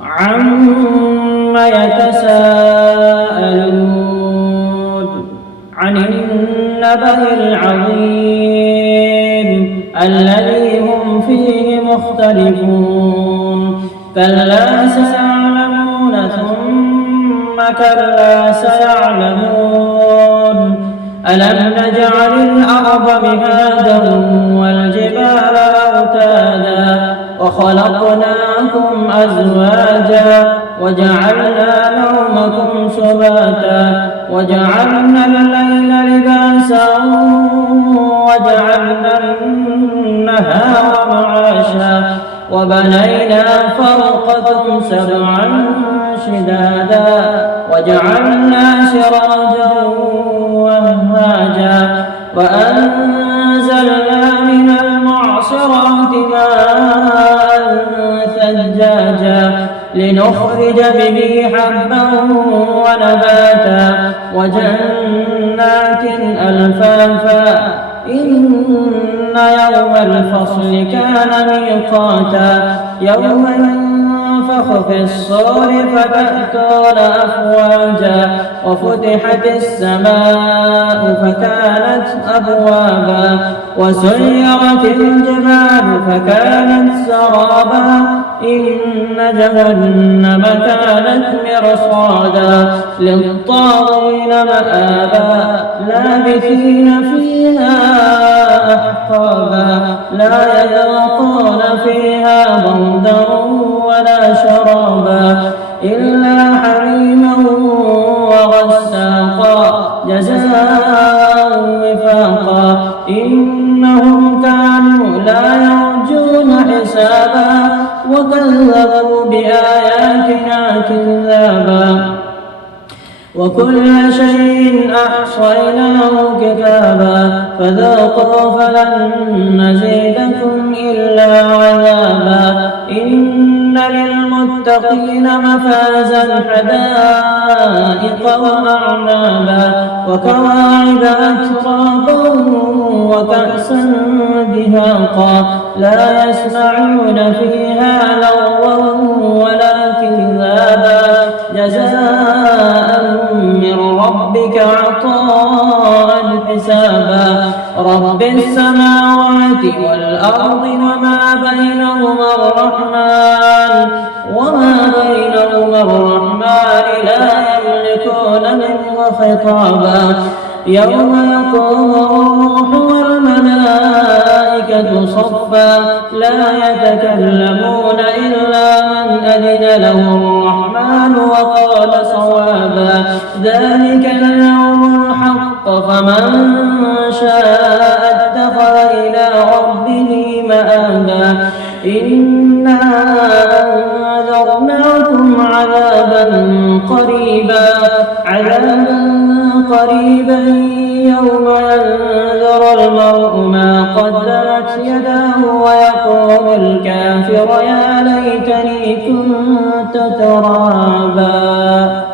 عما يتساءلون عن النبأ العظيم الذي هم فيه مختلفون كلا سيعلمون ثم كلا سيعلمون ألم نجعل الأرض مهادا والجبال أوتادا وخلقناكم أزواجا وجعلنا نومكم سباتا وجعلنا الليل لباسا وجعلنا النهار معاشا وبنينا فوقكم سبعا شدادا وجعلنا سراجا وهاجا وأنزلنا من المعصرات ماء ثجاجا لنخرج به حبا ونباتا وجنات ألفافا إن يوم الفصل كان ميقاتا يوم ينفخ في الصور فتأتون أفواجا وفتحت السماء فكانت أبوابا وسيرت الجبال فكانت سرابا إن جهنم كانت مرصادا للطاغين مآبا لابثين فيها أحقابا لا يذوقون فيها بردا ولا شرابا إلا حميما وغساقا جزاء وفاقا إنهم كانوا لا يرجون حسابا وكذبوا بآياتنا كذابا وكل شيء أحصيناه كتابا فذوقوا فلن نزيدكم إلا عذابا إن للمتقين مفازا حدائق وأعنابا وكواعب أترابا وكأسا دهاقا لا يسمعون فيها لغوا ولا كذابا جزاء من ربك عطاء حسابا رب السماوات والأرض وما بينهما الرحمن لا يملكون منه خطابا يوم يقوم الروح والملائكة صفا لا يتكلمون إلا من أذن له الرحمن وقال صوابا ذلك اليوم الحق فمن شاء اتخذ إلى ربه مآبا إنا أنذرناكم عذابا قريبا يوم ينذر المرء ما قدمت يداه ويقول الكافر يا ليتني كنت ترابا.